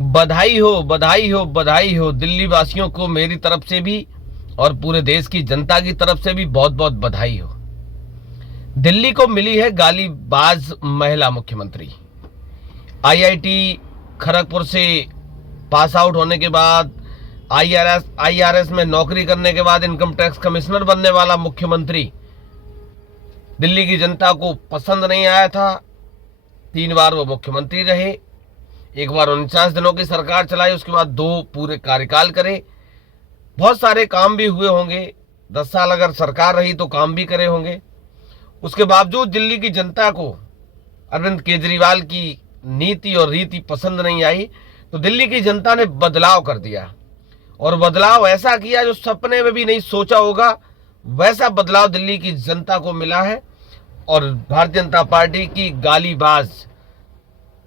बधाई हो, बधाई हो, बधाई हो। दिल्ली वासियों को मेरी तरफ से भी और पूरे देश की जनता की तरफ से भी बहुत बहुत बधाई हो। दिल्ली को मिली है गालीबाज महिला मुख्यमंत्री। आईआईटी खड़गपुर से पास आउट होने के बाद आईआरएस में नौकरी करने के बाद इनकम टैक्स कमिश्नर बनने वाला मुख्यमंत्री दिल्ली की जनता को पसंद नहीं आया था। 3 बार वो मुख्यमंत्री रहे। एक बार 49 दिनों की सरकार चलाई, उसके बाद 2 पूरे कार्यकाल करे। बहुत सारे काम भी हुए होंगे। 10 साल अगर सरकार रही तो काम भी करे होंगे। उसके बावजूद दिल्ली की जनता को अरविंद केजरीवाल की नीति और रीति पसंद नहीं आई, तो दिल्ली की जनता ने बदलाव कर दिया और बदलाव ऐसा किया जो सपने में भी नहीं सोचा होगा। वैसा बदलाव दिल्ली की जनता को मिला है और भारतीय जनता पार्टी की गालीबाज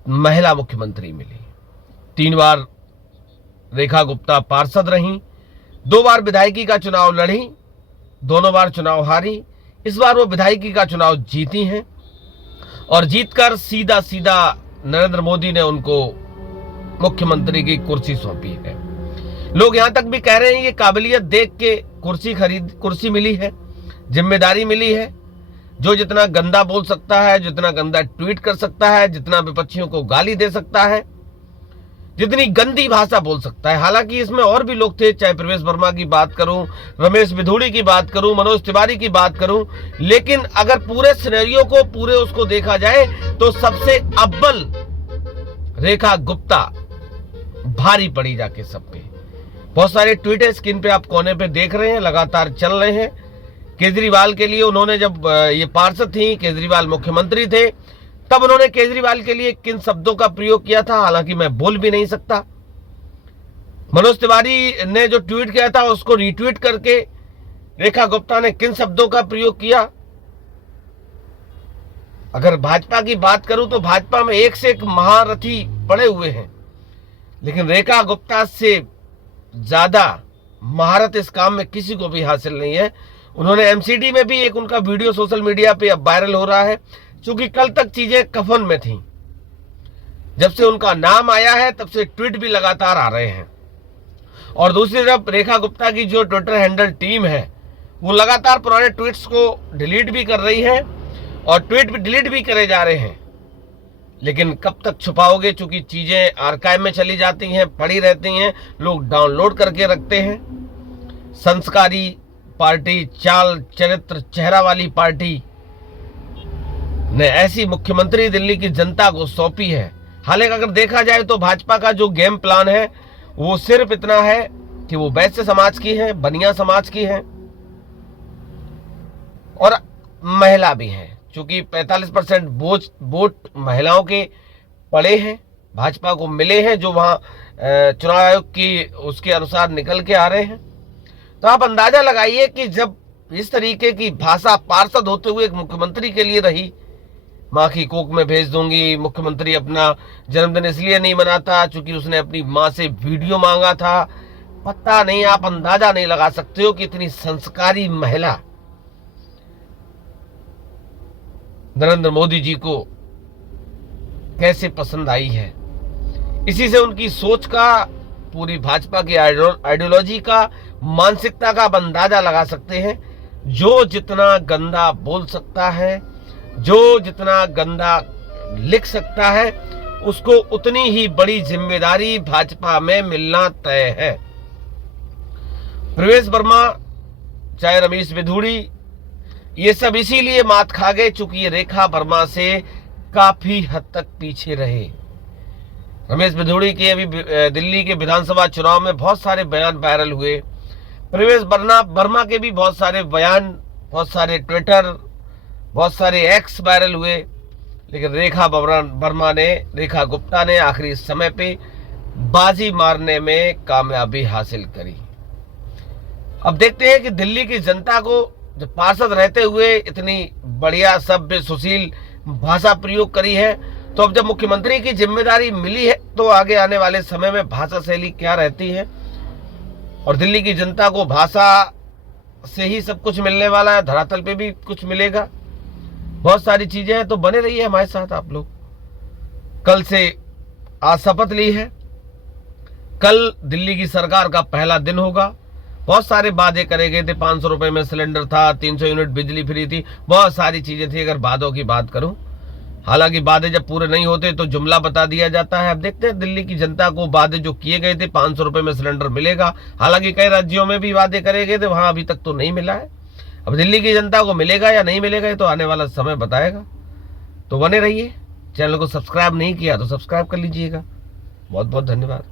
महिला मुख्यमंत्री मिली। 3 बार रेखा गुप्ता पार्षद रहीं, 2 बार विधायकी का चुनाव लड़ी, दोनों बार चुनाव हारी। इस बार वो विधायकी का चुनाव जीती हैं और जीतकर सीधा सीधा नरेंद्र मोदी ने उनको मुख्यमंत्री की कुर्सी सौंपी है। लोग यहां तक भी कह रहे हैं ये काबिलियत देख के कुर्सी मिली है, जिम्मेदारी मिली है। जो जितना गंदा बोल सकता है, जितना गंदा ट्वीट कर सकता है, जितना विपक्षियों को गाली दे सकता है, जितनी गंदी भाषा बोल सकता है। हालांकि इसमें और भी लोग थे, चाहे प्रवेश वर्मा की बात करूं, रमेश बिधूड़ी की बात करूं, मनोज तिवारी की बात करूं, लेकिन अगर पूरे सिनेरियो को पूरे उसको देखा जाए तो सबसे अव्वल रेखा गुप्ता भारी पड़ी जाके सब पे। बहुत सारे ट्वीट है, स्क्रीन पे आप कोने पे देख रहे हैं, लगातार चल रहे हैं। केजरीवाल के लिए उन्होंने, जब ये पार्षद थी, केजरीवाल मुख्यमंत्री थे, तब उन्होंने केजरीवाल के लिए किन शब्दों का प्रयोग किया था, हालांकि मैं बोल भी नहीं सकता। मनोज तिवारी ने जो ट्वीट किया था उसको रीट्वीट करके रेखा गुप्ता ने किन शब्दों का प्रयोग किया। अगर भाजपा की बात करूं तो भाजपा में एक से एक महारथी पड़े हुए हैं, लेकिन रेखा गुप्ता से ज्यादा महारत इस काम में किसी को भी हासिल नहीं है। उन्होंने एमसीडी में भी एक उनका वीडियो सोशल मीडिया पे अब वायरल हो रहा है, क्योंकि कल तक चीजें कफन में थी। जब से उनका नाम आया है तब से ट्वीट भी लगातार आ रहे हैं। और दूसरी तरफ रेखा गुप्ता की जो ट्विटर हैंडल टीम है वो लगातार पुराने ट्वीट्स को डिलीट भी कर रही है और ट्वीट भी डिलीट भी करे जा रहे हैं। लेकिन कब तक छुपाओगे, चूंकि चीजें आर्काइव में चली जाती हैं, पड़ी रहती हैं, लोग डाउनलोड करके रखते हैं। संस्कारी पार्टी, चाल चरित्र चेहरा वाली पार्टी ने ऐसी मुख्यमंत्री दिल्ली की जनता को सौंपी है। हालांकि अगर देखा जाए तो भाजपा का जो गेम प्लान है वो सिर्फ इतना है कि वो वैश्य समाज की है, बनिया समाज की है और महिला भी है। चूंकि 45% वोट महिलाओं के पड़े हैं, भाजपा को मिले हैं, जो वहां चुनाव आयोग की उसके अनुसार निकल के आ रहे हैं। तो आप अंदाजा लगाइए कि जब इस तरीके की भाषा पार्षद होते हुए एक मुख्यमंत्री के लिए रही, माँ की कोख में भेज दूंगी, मुख्यमंत्री अपना जन्मदिन इसलिए नहीं मनाता क्योंकि उसने अपनी माँ से वीडियो मांगा था। पता नहीं, आप अंदाजा नहीं लगा सकते हो कि इतनी संस्कारी महिला नरेंद्र मोदी जी को कैसे पसंद आई है। इसी से उनकी सोच का, पूरी भाजपा की आइडियोलॉजी का, मानसिकता का आप अंदाजा लगा सकते हैं। जो जितना गंदा बोल सकता है, जो जितना गंदा लिख सकता है, उसको उतनी ही बड़ी जिम्मेदारी भाजपा में मिलना तय है। प्रवेश वर्मा, चाहे रमेश बिधूड़ी, ये सब इसीलिए मात खा गए चूंकि ये रेखा वर्मा से काफी हद तक पीछे रहे। रमेश बिधूड़ी के अभी दिल्ली के विधानसभा चुनाव में बहुत सारे बयान वायरल हुए। प्रवेश वर्मा के भी बहुत सारे बयान, बहुत सारे ट्विटर, बहुत सारे एक्स वायरल हुए। लेकिन रेखा गुप्ता ने आखिरी समय पे बाजी मारने में कामयाबी हासिल करी। अब देखते हैं कि दिल्ली की जनता को जब पार्षद रहते हुए इतनी बढ़िया सभ्य सुशील भाषा प्रयोग करी है, तो अब जब मुख्यमंत्री की जिम्मेदारी मिली है तो आगे आने वाले समय में भाषा शैली क्या रहती है। और दिल्ली की जनता को भाषा से ही सब कुछ मिलने वाला है, धरातल पे भी कुछ मिलेगा। बहुत सारी चीजें हैं, तो बने रहिए हमारे साथ आप लोग। कल से आज शपथ ली है कल दिल्ली की सरकार का पहला दिन होगा। बहुत सारे वादे करे गए थे, 500 रुपए में सिलेंडर था, 300 यूनिट बिजली फ्री थी, बहुत सारी चीजें थी अगर वादों की बात करूं। हालांकि वादे जब पूरे नहीं होते तो जुमला बता दिया जाता है। अब देखते हैं दिल्ली की जनता को वादे जो किए गए थे, 500 रुपए में सिलेंडर मिलेगा, हालांकि कई राज्यों में भी वादे करे गए थे, वहां अभी तक तो नहीं मिला है। अब दिल्ली की जनता को मिलेगा या नहीं मिलेगा ये तो आने वाला समय बताएगा। तो बने रहिए। चैनल को सब्सक्राइब नहीं किया तो सब्सक्राइब कर लीजिएगा। बहुत बहुत धन्यवाद।